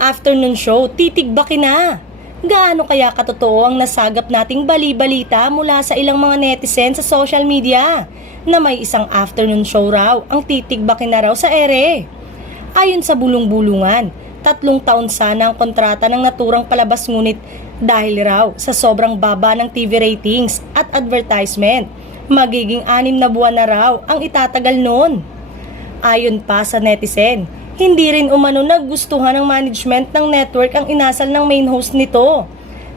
afternoon show, titigbakin na. Gaano kaya katotoo ang nasagap nating bali-balita mula sa ilang mga netizen sa social media na may isang afternoon show raw ang titigbakin na raw sa ere? Ayon sa bulong-bulungan, 3 taon sana ang kontrata ng naturang palabas, ngunit dahil raw sa sobrang baba ng TV ratings at advertisement, magiging 6 na buwan na raw ang itatagal noon. Ayon pa sa netizen, hindi rin umano nagustuhan ng management ng network ang inasal ng main host nito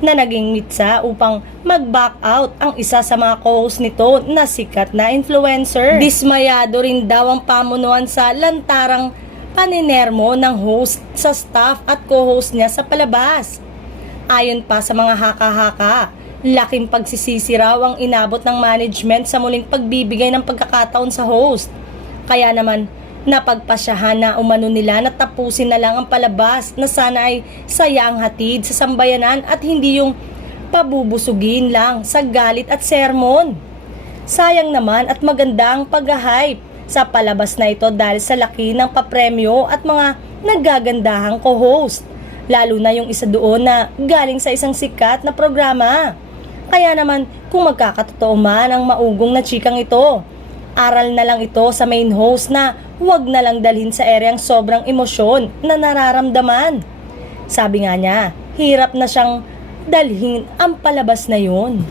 na naging mitsa upang mag-back out ang isa sa mga co-host nito na sikat na influencer. Dismayado rin daw ang pamunuan sa lantarang paninermo ng host sa staff at co-host niya sa palabas. Ayon pa sa mga haka-haka, laking pagsisisi raw ang inabot ng management sa muling pagbibigay ng pagkakataon sa host. Kaya naman, napagpasyahan na umano nila na tapusin na lang ang palabas na sana ay saya ang hatid sa sambayanan at hindi yung pabubusugin lang sa galit at sermon. Sayang naman at maganda ang pag-hype sa palabas na ito dahil sa laki ng papremyo at mga naggagandahang co-host. Lalo na yung isa doon na galing sa isang sikat na programa. Kaya naman kung magkakatotoo man ang maugong na chikang ito, aral na lang ito sa main host na huwag na lang dalhin sa ere ang sobrang emosyon na nararamdaman. Sabi nga niya, hirap na siyang dalhin ang palabas na yun.